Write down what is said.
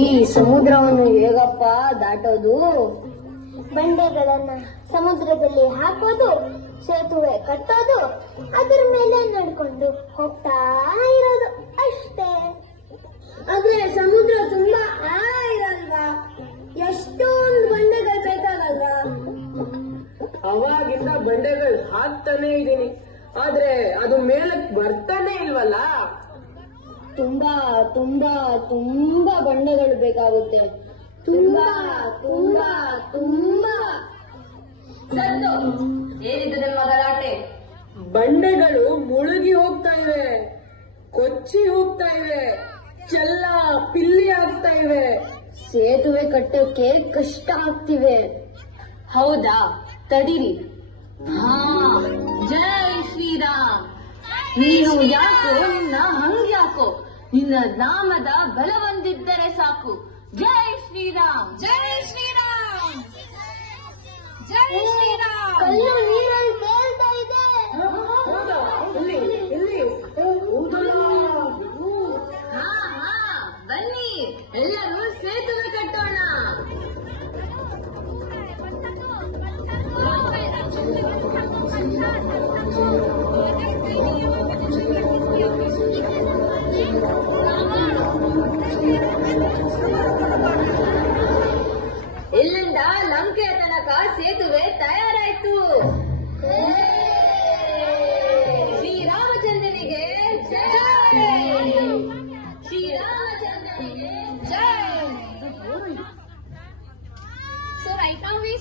ಈ ಸಮುದ್ರವನ್ನು ಹೇಗಪ್ಪ ದಾಟೋದು? ಬಂಡೆಗಳನ್ನ ಸಮುದ್ರದಲ್ಲಿ ಹಾಕೋದು, ಸೇತುವೆ ಕಟ್ಟೋದು, ಅದ್ರ ಮೇಲೆ ನಡ್ಕೊಂಡು ಹೋಗ್ತಾ ಇರೋದು ಅಷ್ಟೇ. ಆದ್ರೆ ಸಮುದ್ರ ತುಂಬಾ ಆಳ ಇರಲ್ವಾ? ಎಷ್ಟೊಂದು ಬಂಡೆಗಳು ಬೇಕಾಗಲ್ವಾ? ಅವಾಗಿಂದ ಬಂಡೆಗಳು ಹಾಕ್ತಾನೆ ಇದೀನಿ, ಆದ್ರೆ ಅದು ಮೇಲಕ್ ಬರ್ತಾನೆ ಇಲ್ವಲ್ಲ. ತುಂಬಾ ತುಂಬಾ ತುಂಬಾ ಬಂಡೆಗಳು ಬೇಕಾಗುತ್ತೆ. ತುಂಬಾ ತುಂಬಾ ತುಂಬಾ. ಏನಿದೆ ನಿಮ್ಮ ಗಲಾಟೆ? ಬಂಡೆಗಳು ಮುಳುಗಿ ಹೋಗ್ತಾ ಇವೆ, ಕೊಚ್ಚಿ ಹೋಗ್ತಾ ಇವೆ, ಚೆಲ್ಲ ಪಿಲ್ಲಿ ಆಗ್ತಾ ಇವೆ. ಸೇತುವೆ ಕಟ್ಟೋಕೆ ಕಷ್ಟ ಆಗ್ತಿವೆ. ಹೌದಾ? ತಡೀರಿ. ಹಾ, ಜೈ ಶ್ರೀರಾಮ್. ನೀನು ಯಾಕೋ ನಿನ್ನ ಹಂಗ್ಯಾಕೋ? ನಿನ್ನ ನಾಮದ ಬಲ ಹೊಂದಿದ್ದರೆ ಸಾಕು. ಜೈ ಶ್ರೀರಾಮ್, ಜೈ ಶ್ರೀರಾಮ್, ಜೈ ಶ್ರೀರಾಮ್. ಕಲ್ಲು ನೀರಲ್ಲಿ ತೇಲ್ತಾ ಇದೆ. ಹೌದಾ? ಇಲ್ಲಿ ಇಲ್ಲಿ ಹಾ ಹಾ, ಬನ್ನಿ ಎಲ್ಲರೂ ಸೇತುವೆ ಕಟ್ಟೋಣ. ಇಲ್ಲಿಂದ ಲಂಕೆಯ ತನಕ ಸೇತುವೆ ತಯಾರಾಯ್ತು. ಶ್ರೀರಾಮಚಂದ್ರನಿಗೆ ಜಯ. ಶ್ರೀರಾಮಚಂದ್ರನಿಗೆ ಜಯ. So right now we